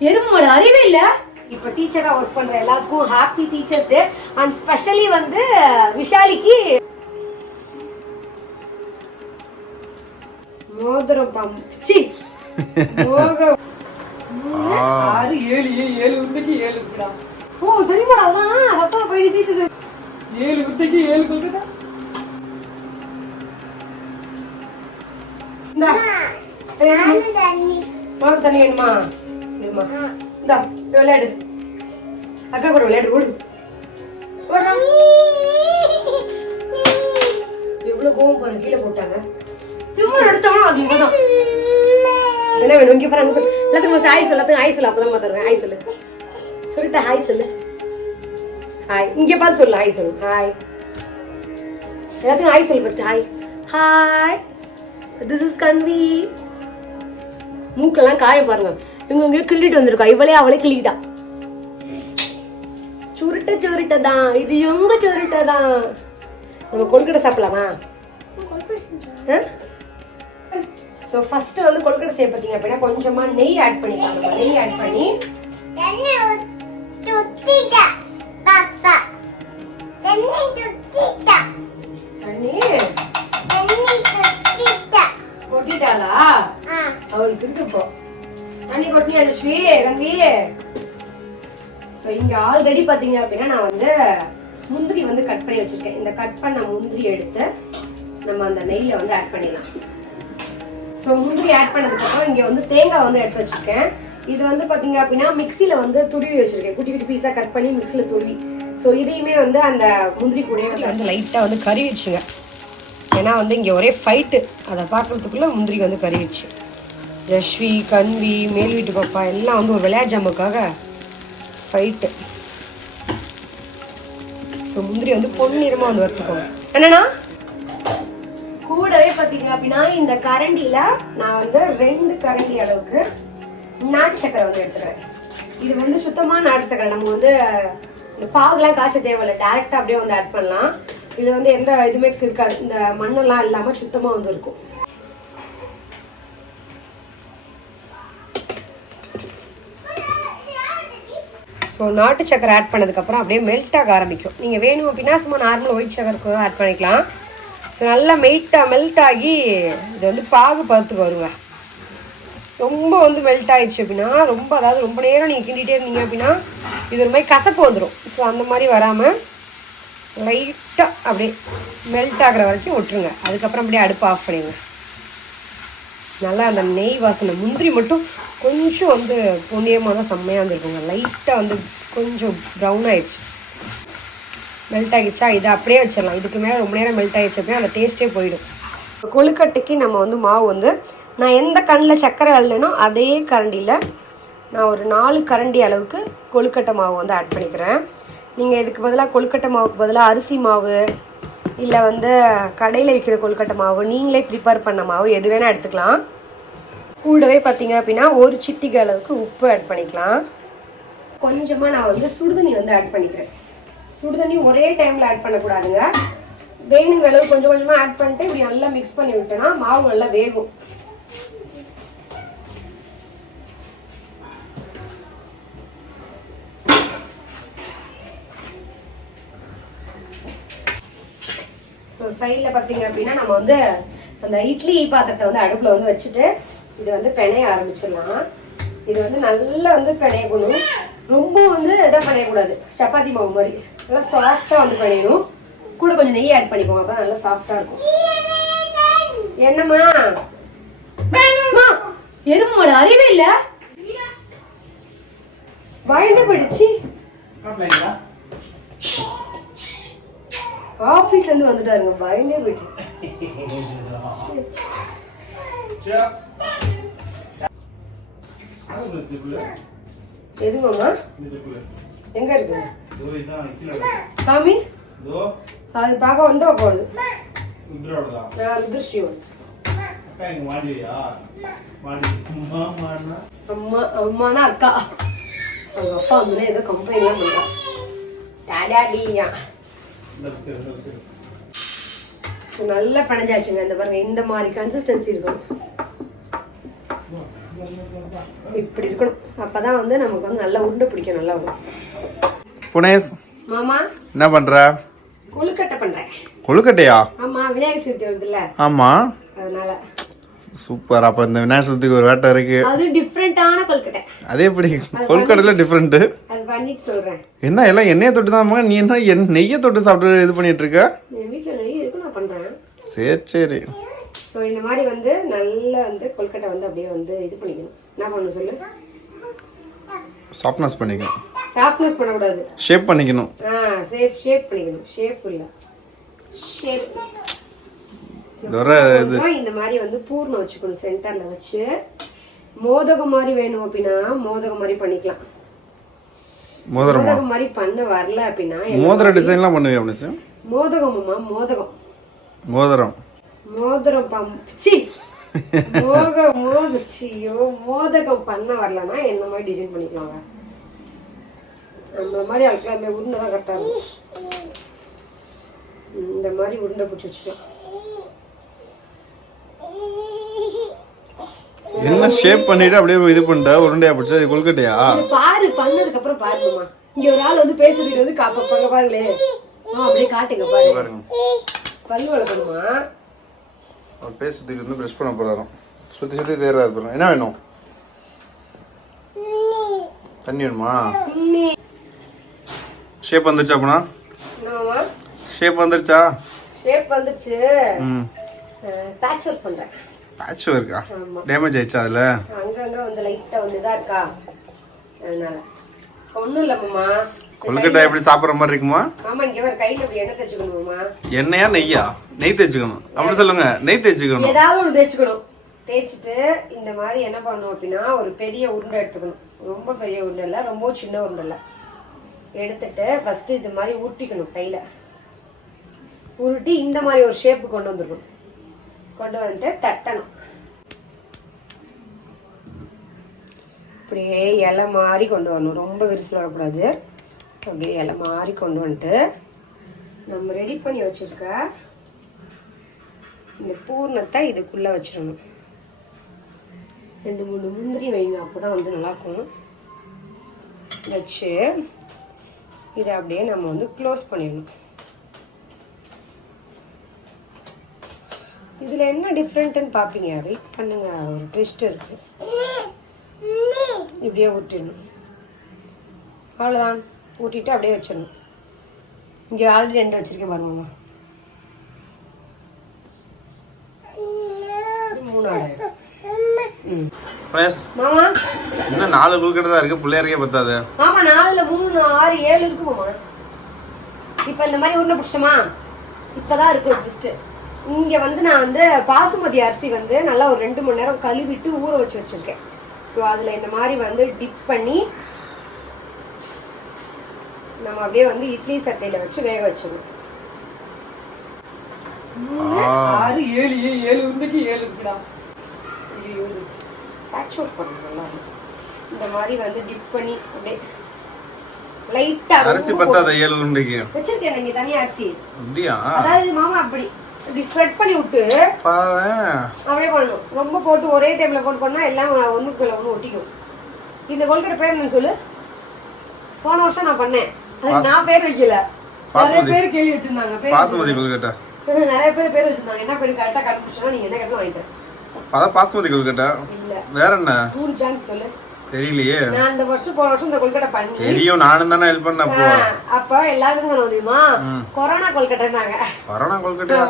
எருமோட அறிவே இல்ல. இப்ப டீச்சரா ஒர்க் பண்ற எல்லாத்துக்கும் happy teachers day and specially வந்து விஷாலிக்கு மோதிரம் பம்பி மோகம். ஆறு ஏழு ஏழு ஏழு உருண்டைக்கு ஏழு இருக்குடா ஓ தெரியுமாடா அதெல்லாம்? அப்பா போய் டீச்சர் ஏழு உருண்டைக்கு ஏழு உனக்கு தண்ணி வேணுமா? இருமா இந்தா விளையாடு. அக்கா கூட விளையாடு ஓடு. ஓடுறா. எவ்வளவு கோவம் பாரு கீழே போட்டாங்க. திமுர் எடுத்தவனும் அது இவ்வளோதான் என்ன வேணும் இங்கே பாரு அங்கே எல்லாத்துக்கும் ஃபர்ஸ்ட் ஹாய் சொல்லு எல்லாத்துக்கும் ஹாய் சொல்லு அப்பதான் தருவேன் ஹாய் சொல்லு. சொல்லிட்ட ஹாய் சொல்லு. ஹாய் இங்கே பார்த்து சொல்லு ஹாய் சொல்லு. ஹாய் எல்லாத்துக்கும் ஹாய் சொல்லு first hi hi this is Kanvi மூக்கெல்லாம் காய பாருங்க. இவங்க இங்கே கிள்ளிட்டு வந்திருக்கா. இவளே அவளே கிள்ளிட்டா. சுருட்ட சுருட்ட தான் இது எங்க சுருட்ட தான் நம்ம கொழுக்கட்டை சாப்பிடலாமா? ஸோ ஃபர்ஸ்ட் வந்து கொழுக்கட்டை செய்ய பார்த்தீங்க அப்படின்னா கொஞ்சமா நெய் ஆட் பண்ணிக்கலாம் நம்ம நெய் ஆட் பண்ணி பண்ணி அண்ணி லட்சுமி கண்வி ஸோ இங்க ஆல்ரெடி பாத்தீங்க அப்படின்னா நான் வந்து முந்திரி வந்து கட் பண்ணி வச்சிருக்கேன். இந்த கட் பண்ண முந்திரி எடுத்து நம்ம அந்த நெய்யில் வந்து ஆட் பண்ணிடலாம். ஸோ முந்திரி ஆட் பண்ணதுக்கு அப்புறம் இங்க வந்து தேங்காய் வந்து எடுத்து வச்சிருக்கேன். இது வந்து பாத்தீங்க அப்படின்னா மிக்சியில வந்து துருவி வச்சிருக்கேன். குட்டி குட்டி பீஸா கட் பண்ணி மிக்சியில துருவி. ஸோ இதையுமே வந்து அந்த முந்திரி கூடயே வந்து லைட்டா வந்து கறிவிச்சுங்க ஏன்னா வந்து இங்கே ஒரே ஃபைட்டு அதை பார்க்குறதுக்குள்ளே முந்திரி வந்து கறிவிச்சு ஜஸ்வி கன்வி மேல் வீட்டு பாப்பா எல்லாம் வந்து ஒரு விளையாட்டு ஜாமுக்காக ஃபைட்டு ஸோ முந்திரி வந்து பொன்னிறமாக வந்து வறுத்துக்கோங்க. என்னன்னா கூடவே பார்த்தீங்க அப்படின்னா இந்த கரண்டியில் நான் வந்து ரெண்டு கரண்டி அளவுக்கு நாட்டு சக்கரை வந்து எடுத்துக்கிறேன். இது வந்து சுத்தமான நாட்டு சக்கரை. நம்ம வந்து இந்த பாகுலாம் காய்ச்ச தேவையில்லை. டேரெக்டாக அப்படியே வந்து ஆட் பண்ணலாம். இது வந்து எந்த இதுவுமே இருக்காது. இந்த மண்ணெல்லாம் இல்லாமல் சுத்தமாக வந்து இருக்கும். ஸோ நாட்டு சக்கரை ஆட் பண்ணதுக்கப்புறம் அப்படியே மெல்ட் ஆக ஆரம்பிக்கும். நீங்கள் வேணும் அப்படின்னா சும்மா நார்மல் ஒயிட் சக்கரை கூட ஆட் பண்ணிக்கலாம். ஸோ நல்லா மெல்ட்டாக மெல்ட் ஆகி இது வந்து பாகு பதத்துக்கு வருங்க. ரொம்ப வந்து மெல்ட் ஆயிடுச்சு அப்படின்னா ரொம்ப அதாவது ரொம்ப நேரம் நீங்கள் கிண்டிகிட்டே இருந்தீங்க அப்படின்னா இது ஒரு மாதிரி கசப்பு வந்துடும் ஸோ அந்த மாதிரி வராமல் லைட்டாக அப்படியே மெல்ட் ஆகுற வரைக்கும் விட்டுருங்க அதுக்கப்புறம் அப்படியே அடுப்பு ஆஃப் பண்ணிடுங்க. நல்லா அந்த நெய் வாசனை முந்திரி மட்டும் கொஞ்சம் வந்து பொன்னியமாக தான் செம்மையாக வந்துருக்குங்க. லைட்டாக வந்து கொஞ்சம் ப்ரௌன் ஆகிடுச்சு மெல்ட் ஆகிடுச்சா? இதை அப்படியே வச்சிடலாம். இதுக்கு மேலே ரொம்ப நேரம் மெல்ட் ஆகிடுச்சு அப்படின்னா அந்த டேஸ்ட்டே போயிடும். கொழுக்கட்டைக்கு நம்ம வந்து மாவு வந்து நான் எந்த கண்ணில் சர்க்கரை அள்ளனோ அதே கரண்டியில் நான் ஒரு நாலு கரண்டி அளவுக்கு கொழுக்கட்டை மாவு வந்து ஆட் பண்ணிக்கிறேன். நீங்கள் இதுக்கு பதிலாக கொழுக்கட்டை மாவுக்கு பதிலாக அரிசி மாவு இல்லை வந்து கடையில் விற்கிற கொழுக்கட்டை மாவு நீங்களே ப்ரிப்பேர் பண்ண மாவு எது வேணால் எடுத்துக்கலாம். கூடவே பார்த்தீங்க அப்படின்னா ஒரு சிட்டிகை அளவுக்கு உப்பு ஆட் பண்ணிக்கலாம். கொஞ்சமாக நான் வந்து சுடுதண்ணி வந்து ஆட் பண்ணிக்கிறேன். சுடுதண்ணி ஒரே டைமில் ஆட் பண்ணக்கூடாதுங்க. வேணுங்கிற அளவு கொஞ்சம் கொஞ்சமாக ஆட் பண்ணிட்டு இப்படி நல்லா மிக்ஸ் பண்ணி விட்டோன்னா மாவு நல்லா வேகும். சைடில் பார்த்தீங்க அப்படின்னா நம்ம வந்து அந்த இட்லி பாத்திரத்தை வந்து அடுப்பில் வந்து வச்சுட்டு இது வந்து பிணைய ஆரம்பிச்சிடலாம். இது வந்து நல்லா வந்து பிணையக்கணும் ரொம்ப வந்து இதாக பிணையக்கூடாது சப்பாத்தி மாவு மாதிரி. நல்லா சாஃப்டாக வந்து பிணையணும். கூட கொஞ்சம் நெய் ஆட் பண்ணிக்கோங்க. அப்போ நல்லா சாஃப்டாக இருக்கும். என்னம்மா? அம்மா, எருமோட அறிவே இல்ல. பயந்து போயிடுச்சு. ஆஃபீஸ்லேருந்து ஆபீஸ்ல இருந்து வந்துட்டாருங்க பயந்தே போயிட்டு. எதுமாம்மா எங்க இருக்கு சாமி? அது பார்க்க வந்தா போகுது. ருத்ரஸ்ரீவன் அம்மா அம்மானா அக்கா. அவங்க அப்பா வந்து ஏதோ கம்பெனிலாம் பண்றான் டாடாடியா ஸோ நல்லா பிணைஞ்சாச்சுங்க. இந்த பாருங்க இந்த மாதிரி கன்சிஸ்டன்சி இருக்கும் இப்படி இருக்கணும். அப்பதான் வந்து நமக்கு வந்து நல்லா உருண்டை பிடிக்கும் நல்லா வரும். புனேஷ் மாமா என்ன பண்ற? கொழுக்கட்டை பண்றேன். கொழுக்கட்டையா? ஆமா விநாயகர் சதுர்த்தி வருதுல்ல. ஆமா. அதனால. சூப்பர். அப்ப இந்த விநாயகத்துக்கு ஒரு வேட்டை இருக்கு. அது டிஃப்ரெண்டான கொழுக்கட்டை அதே எப்படி? கொழுக்கட்டையில டிஃப்ரெண்ட் அது பண்ணிட்டு சொல்றேன். என்ன எல்லாம் எண்ணெயை தொட்டு தான் நீ என்ன எண் நெய்யை தொட்டு சாப்பிட்டு இது பண்ணிட்டு இருக்க? என் வீட்டுல நெய் இருக்கு நான் பண்றேன். சரி சரி. ஸோ இந்த மாதிரி வந்து நல்லா வந்து கொழுக்கட்டை வந்து அப்படியே வந்து இது பண்ணிக்கணும். என்ன பண்ணணும் சொல்லு? சாஃப்ட்னஸ் பண்ணிக்கணும். சாஃப்ட்னஸ் பண்ணக்கூடாது. ஷேப் பண்ணிக்கணும். ஆ ஷேப் ஷேப் பண்ணிக்கணும். ஷேப் இல்ல. ஷேப் இந்த மாதிரி வந்து பூர்ணம் வச்சுக்கணும் சென்டர்ல வச்சு. மோதகம் மாதிரி வேணும் அப்படின்னா மோதகம் மாதிரி பண்ணிக்கலாம். மோதகம் மாதிரி பண்ண வரல அப்படின்னா மோதிர டிசைன்லாம் புனேஷ் மோதகமாம்மா மோதகம். மோதிரம். மோதிரம் பம் சி! மோக மோதச்சியோ மோதகம் பண்ண வரலன்னா என்ன மாதிரி டிசைன் பண்ணிக்கலாங்க? நம்மள மாதிரி அதுக்கு உருண்டை தான் கரெக்டாக இந்த மாதிரி உருண்டை பிடிச்சி வச்சுக்கலாம். என்ன ஷேப் பண்ணிட்டு அப்படியே இது பண்ணிட்ட உருண்டையா பிடிச்சா இது கொழுக்கட்டையா? இது பாரு பண்ணதுக்கு அப்புறம் பாருங்கம்மா. இங்க ஒரு ஆள் வந்து பேசுறதுக்கு வந்து காப்ப பங்க பாருங்களே. ஆ அப்படியே காட்டுங்க பாரு. பாருங்க. பல்லு வளர்க்கணுமா? அவர் பேசுறதுக்கு வந்து ப்ரெஷ் பண்ண போறாராம். சுத்தி சுத்தி தேர்றா இருப்பாரு என்ன வேணும்? தண்ணி வேணுமா? ஷேப் வந்துருச்சா அப்படின்னா ஷேப் வந்துருச்சா? ஷேப் வந்துச்சு ம். பேட்ச் ஒர்க் பண்றேன். பேட்ச் ஒர்க்கா ஆமா. டேமேஜ் ஆயிடுச்சா அதுல? அங்கங்க வந்து லைட்டா வந்து இதா இருக்கா? அதனால. ஒண்ணும் இல்லம்மா கொழுக்கட்டை எப்படி சாப்பிட்ற மாதிரி இருக்குமா? ஆமா இங்க வேற கையில இப்படி எண்ணெய் தேய்ச்சிக்கணுமாம்மா எண்ணெயா நெய்யா? நெய் தேய்ச்சிக்கணும். அப்படி சொல்லுங்க. நெய் தேய்ச்சிக்கணும். ஏதாவது ஒண்ணு தேய்ச்சிக்கணும். தேய்ச்சிட்டு இந்த மாதிரி என்ன பண்ணணும் அப்படின்னா ஒரு பெரிய உருண்டை எடுத்துக்கணும். ரொம்ப பெரிய உருண்டை இல்ல ரொம்ப சின்ன உருண்டை இல்ல. எடுத்துட்டு ஃபர்ஸ்ட் இது மாதிரி உருட்டிக்கணும் கையில. உருட்டி இந்த மாதிரி ஒரு ஷேப்பு கொண்டு வந்துருக்கணும் கொண்டு வந்துட்டு தட்டணும். அப்படியே இலை மாதிரி கொண்டு வரணும். ரொம்ப விரிசல் வரக்கூடாது. அப்படியே இலை மாதிரி கொண்டு வந்துட்டு நம்ம ரெடி பண்ணி வச்சுருக்க இந்த பூர்ணத்தை இதுக்குள்ளே வச்சிடணும். ரெண்டு மூணு முந்திரி வைங்க. அப்போ தான் வந்து நல்லாயிருக்கும். வச்சு இதை அப்படியே நம்ம வந்து க்ளோஸ் பண்ணிடணும். இதுல என்ன டிஃப்ரெண்ட்னு பாப்பீங்க வெயிட் பண்ணுங்க ஒரு ட்விஸ்ட் இருக்கு. இப்படியே ஊற்றிடணும் அவ்வளோதான் ஊட்டிட்டு அப்படியே வச்சிடணும். இங்கே ஆல்ரெடி ரெண்டு வச்சிருக்கேன் பாருங்கம்மா மாமா. இன்னும் நாலு கொழுக்கட்டை தான் இருக்கு பிள்ளையாருக்கே பத்தாது. ஆமா நாலுல மூணு ஆறு ஏழு இருக்குமாமா இப்ப இந்த மாதிரி உருண்டை பிடிச்சோமா இப்பதான் இருக்கு ஒரு இங்க வந்து நான் வந்து பாசுமதி அரிசி வந்து நல்லா ஒரு ரெண்டு மணி நேரம் கழுவிட்டு ஊற வச்சு வச்சிருக்கேன். ஸோ அதுல இந்த மாதிரி வந்து டிப் பண்ணி நம்ம அப்படியே வந்து இட்லி சட்டையில வச்சு வேக வச்சிடணும். ஆறு ஏழு ஏழு உருண்டைக்கு ஏழு இருக்குடா. பேட்ச் ஒர்க் பண்ணணும். இந்த மாதிரி வந்து டிப் பண்ணி அப்படியே லைட்டா அரிசி பத்தாத ஏழு உருண்டைக்கு? வச்சிருக்கேன் இங்க தனியா அரிசி. அப்படியா? அதாவது மாமா அப்படி. இப்படி ஸ்ப்ரெட் பண்ணி விட்டு அப்படியே பண்ணணும் ரொம்ப போட்டு ஒரே டைம்ல போட்டு பண்ணா எல்லாம் ஒண்ணுக்குள்ள ஒண்ணு ஒட்டிக்கும். இந்த கொள்கை பேர் என்ன சொல்லு? போன வருஷம் நான் பண்ணேன். அதுக்கு நான் பேர் வைக்கல. நிறைய பேர் கேள்வி வச்சிருந்தாங்க. பேர் நிறைய பேர் பேர் வச்சிருந்தாங்க. என்ன பேர் கரெக்டா கண்டுபிடிச்சா நீங்க என்ன கேட்டாலும் வாங்கிட்டேன் அதான் பாசுமதி கொழுக்கட்டை இல்ல. வேற என்ன? நூறு சான்ஸ் சொல்லு. தெரியலையே. நான் இந்த வருஷம் போன வருஷம் இந்த கொல்கட்டை பண்ணி தெரியும் நானும் தானே ஹெல்ப் பண்ண அப்போ அப்ப எல்லாருக்கும் தெரியுமா கொரோனா கொல்கட்டைனாங்க கொரோனா கொழுக்கட்டையா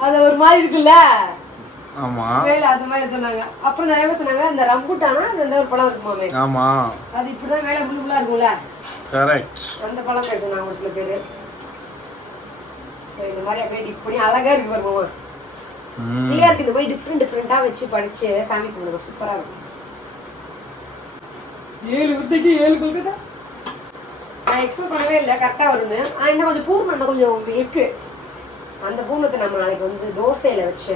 அது ஒரு மாதிரி இருக்குல்ல? ஆமா. மேல அந்த மாதிரி சொன்னாங்க. அப்புறம் நிறைய பேர் சொன்னாங்க இந்த ரம்புட்டானா அந்த ஒரு பழம் இருக்குமாமே? ஆமா. அது இப்படிதான் மேல புல்லுக்குள்ளா இருக்கும்ல? கரெக்ட் அந்த பழம் நான் ஒரு சில பேரு. சோ இந்த மாதிரி அப்படியே டிப் பண்ணி அழகா இருக்கு பாருமா ம். பிள்ளையாருக்கு இந்த மாதிரி டிஃப்ரெண்ட் டிஃப்ரெண்டா வச்சு படிச்சு சாமி கும்பிடுங்க சூப்பரா இருக்கும். ஏழு வித்தைக்கு ஏழு கொல்கட்டை? நான் எக்ஸ்பெக்ட் பண்ணவே இல்லை கரெக்டாக வரும்னு. ஆனால் இன்னும் கொஞ்சம் பூர்ணம் கொஞ்சம் இருக்கு. அந்த பூர்ணத்தை நம்ம நாளைக்கு வந்து தோசையில வச்சு.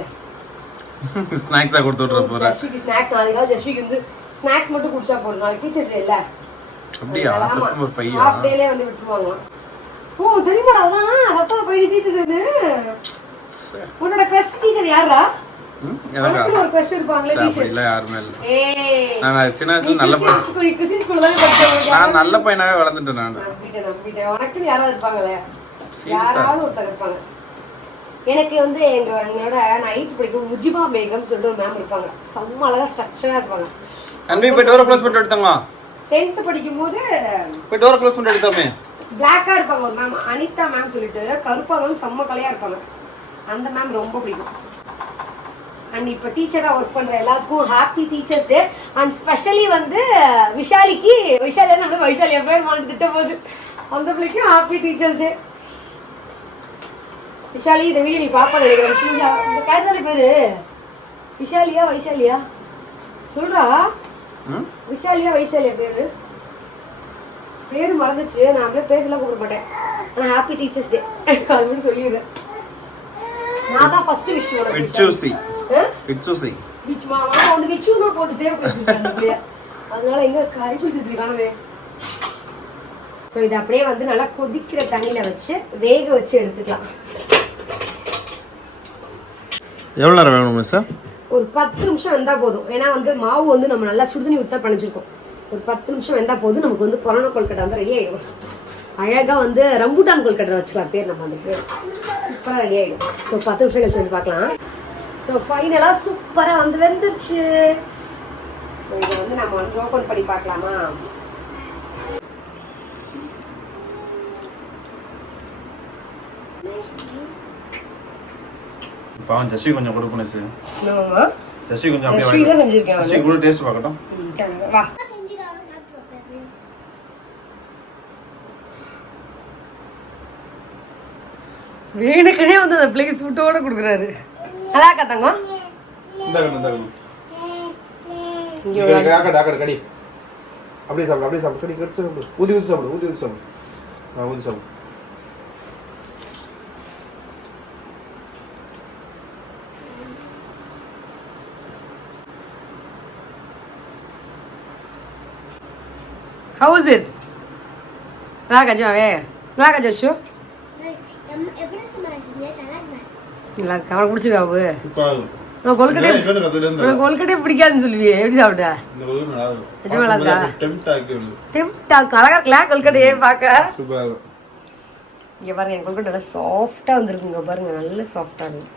ஸ்நாக்ஸா கொடுத்து விட்ற போற ஜஸ்விக்கு ஸ்நாக்ஸ் நாளைக்கு ஜஸ்விக்கு வந்து ஸ்நாக்ஸ் மட்டும் குடிச்சா போதும். நாளைக்கு டீச்சர்ஸ் இல்ல. அப்படியா? செப்டம்பர் ஃபைவ் ஹாஃப் டேலே வந்து விட்டுருவாங்களாம். ஓ தெரியுமாடா அதான் ரத்தம் போய் டீச்சர்ஸ் உன்னோட க்ரஷ் டீச்சர் யாரா நல்ல பையனாவே வளர்ந்துட்டேன் நான். எனக்கு வந்து எங்க எங்களோட நான் எயித் படிக்கும் முஜிபா பேகம் சொல்லிட்டு ஒரு மேம் இருப்பாங்க. செம்ம அழகா ஸ்ட்ரக்சரா இருப்பாங்க. அன்பி போய் டோரை க்ளோஸ் பண்ணிட்டு எடுத்தாங்க டென்த் படிக்கும் போது போய் டோரை க்ளோஸ் பண்ணிட்டு எடுத்தோமே பிளாக்கா இருப்பாங்க ஒரு மேம் அனிதா மேம் சொல்லிட்டு கருப்பாங்களும் செம்ம கலையா இருப்பாங்க. அந்த மேம் ரொம்ப பிடிக்கும். அண்ட் இப்போ டீச்சரா ஒர்க் பண்ற எல்லாத்துக்கும் happy teachers day and specially வந்து விஷாலிக்கு விஷாலி நம்ம வைஷாலி பேர் மாட்டு திட்ட போகுது. அந்த பிள்ளைக்கும் ஹாப்பி டீச்சர்ஸ் டே விஷாலி இந்த வீடியோ நீ பாப்பா நினைக்கிறேன் விஷாலியா இந்த கேரக்டர் பேரு விஷாலியா வைஷாலியா? சொல்றா? விஷாலியா வைஷாலியா பேரு? பேரு மறந்துச்சு. நான் அப்படியே பேசலாம் கூப்பிட மாட்டேன். ஆனா ஹாப்பி டீச்சர்ஸ் டே அது மட்டும் சொல்லிடுறேன். நான் தான் ஃபர்ஸ்ட் விஷ் விச்சூசி விச்சூசி விச் மாமா வந்து விச்சு தான் போட்டு சேவ் பண்ணி வச்சிருக்கேன். அதனால எங்க கறி பிடிச்சிட்டு காணவே ஸோ இது அப்படியே வந்து நல்லா கொதிக்கிற தண்ணியில வச்சு வேக வச்சு எடுத்துக்கலாம். எவ்வளோ நேரம் வேணும் சார் ஒரு பத்து நிமிஷம் வெந்தா போதும். ஏன்னா வந்து மாவு வந்து நம்ம நல்லா சுடுதண்ணி ஊத்தா பணிச்சிருக்கோம் ஒரு பத்து நிமிஷம் வெந்தா போதும். நமக்கு வந்து கொரோனா கொல்கட்டை வந்து ரெடி ஆயிடும் அழகா வந்து ரம்பூட்டான் கொல்கட்டை வச்சுக்கலாம். பேர் நம்ம அந்த பேர் சூப்பரா ரெடி ஆயிடும். ஸோ பத்து நிமிஷம் கழிச்சு வந்து பார்க்கலாம். ஸோ ஃபைனலா சூப்பரா வந்து வெந்துருச்சு. ஸோ இதை வந்து நம்ம வந்து ஓப்பன் பண்ணி பார்க்கலாமா? பாவம் ஜஸ்வி கொஞ்சம் கொடுக்கணும் சார். ஜஸ்வி கொஞ்சம் அப்படியே கூட டேஸ்ட் பார்க்கட்டும். வா. வேணுக்கனே வந்து அந்த பிள்ளைக்கு சூட்டோட கொடுக்குறாரு. நல்லா இருக்கா தங்கம். இந்த கண்ணு இந்த கண்ணு இங்க கடி, கடி, கடி, கடி, கடி அப்படியே சாப்பிடு அப்படியே சாப்பிடு. கடி கடிச்சு சாப்பிடு. ஊதி ஊதி சாப்பிடு ஊதி ஊதி சாப்பிடு. ஆ ஊதி சாப்பிடு. ஹவு இஸ் இட் நல்லா இருக்கா ஜாவே நல்லா இருக்கா ஜோஷு? நல்லா பிடிச்சிருக்காவு சூப்பராக உனக்கு கொல்கட்டை கொல்கட்டை பிடிக்காதுன்னு சொல்லுவியே எப்படி சாப்பிட்ட? நிஜமா அழகா இருக்கல கொல்கட்டையே பார்க்க? இங்க பாருங்க என் கொல்கட்டை நல்லா சாஃப்டா வந்திருக்குங்க பாருங்க நல்ல சாஃப்டா இருக்கு.